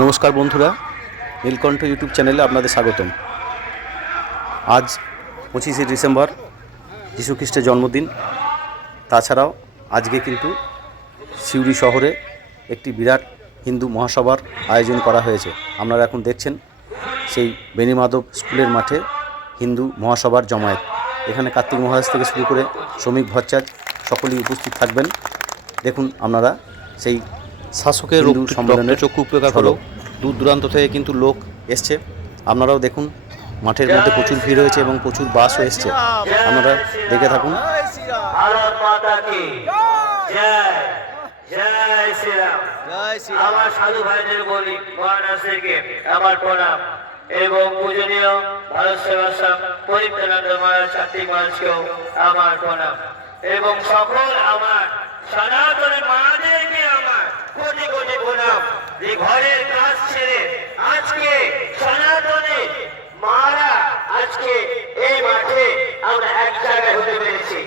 নমস্কার বন্ধুরা, নীলকণ্ঠ ইউটিউব চ্যানেলে আপনাদের স্বাগতম। আজ পঁচিশে ডিসেম্বর, যীশুখ্রিস্টের জন্মদিন। তাছাড়াও আজকে কিন্তু সিউড়ি শহরে একটি বিরাট হিন্দু মহাসভার আয়োজন করা হয়েছে। আপনারা এখন দেখছেন সেই বেনিমাধব স্কুলের মাঠে হিন্দু মহাসভার জমায়েত। এখানে কার্তিক মহারাজ থেকে শুরু করে শ্রমিক ভট্টাচার্য সকলেই উপস্থিত থাকবেন। দেখুন আপনারা সেই শাসকের সম্মেলনের চক্ষু উপেক্ষা করেও দূর দূরান্ত থেকে কিন্তু লোক এসছে। আপনারাও দেখুন মাঠের মধ্যে প্রচুর ভিড় হয়েছে এবং প্রচুর বাসও এসছে। আপনারা দেখে থাকুন। ভারত মাতা কি? জয়। জয় শ্রীরাম। আমার সাধু ভাইদের বলি মহারাষ্ট্রকে আমার প্রণাম। এবং পূজনীয় ভারত সেবাশ্রম পরিত্রানন্দ মহারাজ ছাত্রী মহারাজকেও আমার প্রণাম। এবং সকল আমার সনাতনের মাদেরকে আমার কোটি যে ঘরের কাজ ছেড়ে আজকে সনাতনে মারা আজকে এই মাঠে আমরা এক জায়গায় হতে পেরেছি।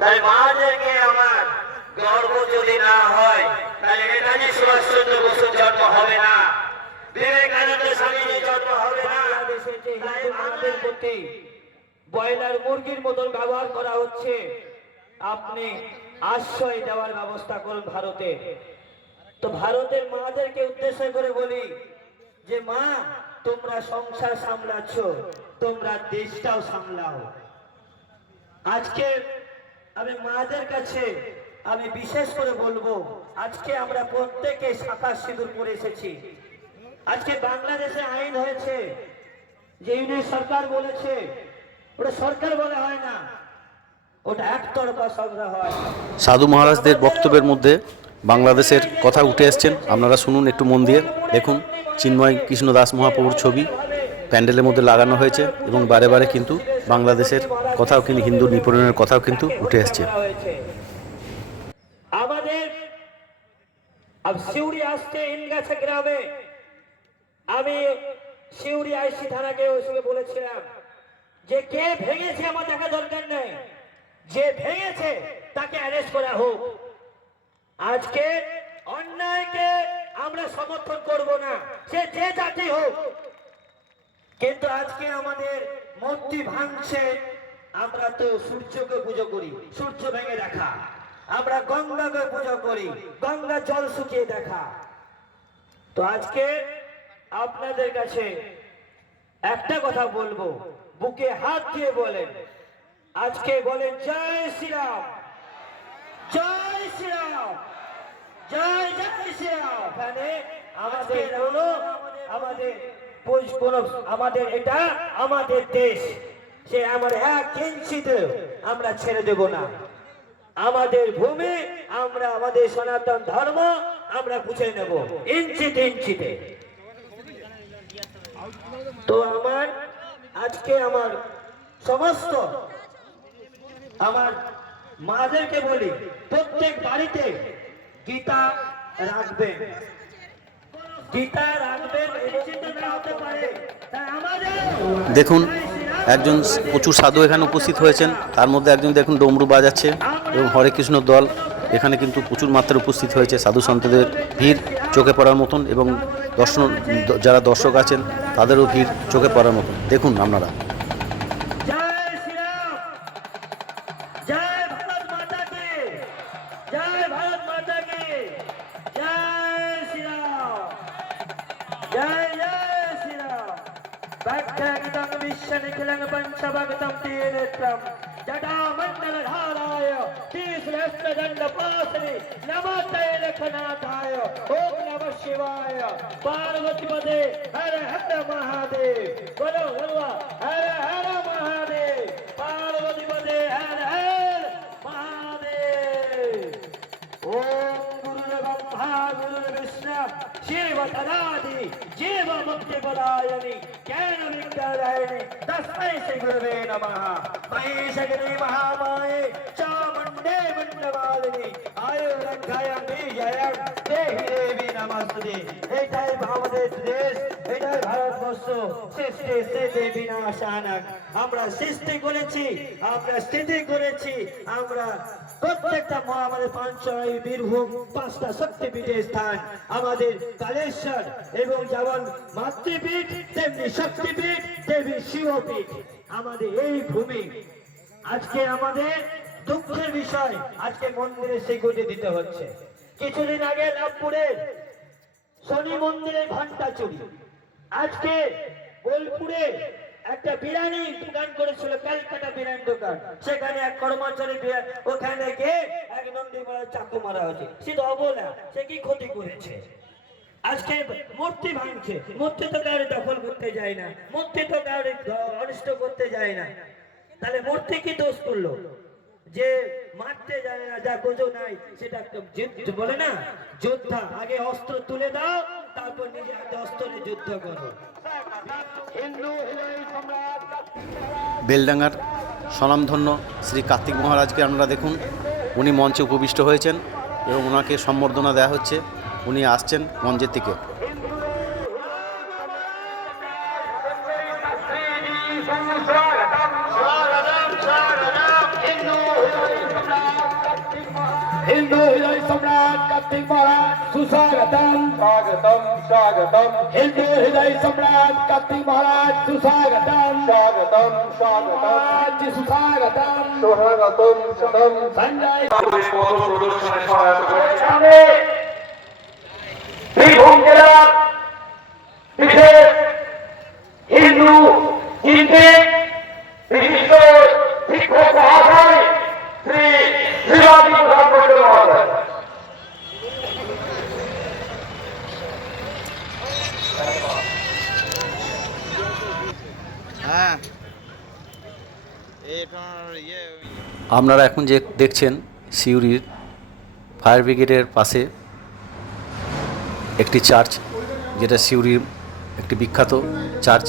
তাই মাদেরকে আমার গর্ব যদি না হয়, তাহলে নেতাজি সুভাষচন্দ্র বসুর জন্ম হবে না। বিবেকানন্দ স্বামীজির জন্ম হবে না। তাই মাদের প্রতি ব্রয়লার মুরগির মতন ব্যবহার করা হচ্ছে। আপনি আশ্রয় দেওয়ার ব্যবস্থা করুন ভারতে। তো ভারতের মাদেরকে উদ্দেশ্য করে বলি যে মা, তোমরা সংসার সামলাচ্ছ, তোমরা দেশটাও সামলাও। আজকে আমি মাদের কাছে আমি বিশেষ করে বলব, আজকে আমরা প্রত্যেকে সাদা সিঁদুর পরে এসেছি। আজকে বাংলাদেশে আইন হয়েছে যে ইউনিয়ন সরকার বলেছে, ওটা সরকার বলে হয় না, ওটা একতরফা সংগ্রহ হয়। সাধু মহারাজদের বক্তব্যের মধ্যে বাংলাদেশের কথা উঠে এসছেন আপনারা শুনুন একটু মন দিয়ে। দেখুন, চিন্ময় কৃষ্ণ দাস মহাপ্রভুর ছবি প্যান্ডেলের মধ্যে লাগানো হয়েছে এবং বারে বারে কিন্তু বাংলাদেশের কথাও কিন্তু হিন্দু নিপীড়নের কথাও কিন্তু উঠে এসছে আমাদের, আমি আইসি থানাকে ওই সঙ্গে বলেছিলাম যে কে ভেঙেছে আমার দেখা দরকার নেই। যে ভেঙেছে তাকে অ্যারেস্ট করা হোক। আজকে অন্যায়কে আমরা সমর্থন করব না। সে যে জাতি হোক। কিন্তু আজকে আমাদের মূর্তি ভাঙছে। আমরা তো সূর্যকে পুজো করি, সূর্য ভেঙে দেখা। আমরা গঙ্গাকে পুজো করি, গঙ্গা জল শুকিয়ে দেখা। তো আজকে আপনাদের কাছে একটা কথা বলব, বুকে হাত দিয়ে বলেন। আজকে বলেন, জয় শ্রীরাম। জয় শ্রীরাম। জয় জয় শ্রীরাম। মানে আমাদের কোনো আমাদের আমাদের এটা আমাদের দেশ। সে আমার এক ইঞ্চিতে আমরা ছেড়ে দেব না। আমাদের ভূমি আমরা আমাদের সনাতন ধর্ম আমরা বুঝে নেব। ইঞ্চিতে ইঞ্চিতে। তো আমার আজকে আমার সমস্ত আমার মাদেরকে বলি, প্রত্যেক বাড়িতে গীতা রাখবেন গীতা রাখবেন হতে পারে। দেখুন, একজন প্রচুর সাধু এখানে উপস্থিত হয়েছেন। তার মধ্যে একজন দেখুন ডমরু বাজাচ্ছে এবং হরে কৃষ্ণ দল এখানে কিন্তু প্রচুর মাত্রায় উপস্থিত হয়েছে। সাধু সন্তদের ভিড় চোখে পড়ার মতন এবং দর্শন, যারা দর্শক আছেন, তাদেরও ভিড় চোখে পড়ার মতন। দেখুন আপনারা। भक्तगतं विश्वनिखिलं पञ्चभक्तं तीर्थं जटामण्डलधाराय तीसहस्रदण्डपासने नमस्ते ॐ नमः शिवाय पार्वतीपदे हर हर महादेव बोलो बोलवा हर हर महादेव पार्वतीपदे हर हर महादेव ॐ गुरुर्ब्रह्मा गुरुर्विष्णु शिवतदा ಶ್ರೀ ಜೀವ ಮುಕ್ತಿ ಬಲಾಯನಿ ಜ್ಞಾನ ವಿದ್ಯಾದಾಯನಿ ತಸ್ಮೈ ಶ್ರೀ ಗುರುವೇ ನಮಃ ಮಹೇಶಗಿರಿ ಮಹಾಮಾಯೆ ಚಾಮುಂಡೇ ಮಂಡವಾದಿನಿ ಆಯುರ್ಗಯಂ ಬೀಜಯಂ ದೇಹಿ ದೇವಿ ನಮಸ್ತುತಿ ಏಕೈ ಭಾವದೇ ಸುದೇಶ್ আমাদের কালেশ্বর এবং যেমন মাতৃপীঠ, তেমনি শক্তিপীঠ শিবপীঠ। আমাদের এই ভূমি। আজকে আমাদের দুঃখের বিষয়, আজকে মন্দিরে সিকিউরিটি দিতে হচ্ছে। কিছুদিন আগে লাভপুরের শনি মন্দিরে ঘণ্টা চুরি আজকে বোলপুরে একটা বিরিয়ানি দোকান করেছিল, ক্যালকাটা বিরিয়ানি দোকান। সেখানে এক কর্মচারী ওখানে গিয়ে এক নন্দী মারা চাকু মারা হয়েছে। সে তো অবলা, সে কি ক্ষতি করেছে? আজকে মূর্তি ভাঙছে। মূর্তি তো কাউরে দখল করতে যায় না। মূর্তি তো কাউরে অনিষ্ট করতে যায় না। তাহলে মূর্তি কি দোষ করল? যে মারতে জানে না, যা গোজো নাই, সেটা যুদ্ধ বলে না? যোদ্ধা, আগে অস্ত্র তুলে দাও তারপর নিজে হাতে অস্ত্রে যুদ্ধ করো। হিন্দু হৃদয় সম্রাট বেলডাঙ্গার স্বনামধন্য শ্রী কার্তিক মহারাজকে আপনারা দেখুন। উনি মঞ্চে উপবিষ্ট হয়েছেন এবং ওনাকে সম্বর্ধনা দেওয়া হচ্ছে। উনি আসছেন মঞ্চের থেকে हिंदू हृदय सम्राट कार्तिक महाराज सुस्वागतम स्वागतम स्वागतम हिंदू हृदय सम्राट कार्तिक महाराज सुस्वागतम स्वागतम स्वागतम जी सुस्वागतम स्वागतम स्वागतम संजय বীরভূম জেলা বিশেষ হিন্দু চিন্তিত বিশিষ্ট আপনারা এখন যে দেখছেন সিউড়ির ফায়ার ব্রিগেডের পাশে একটি চার্চ, যেটা সিউড়ির একটি বিখ্যাত চার্চ।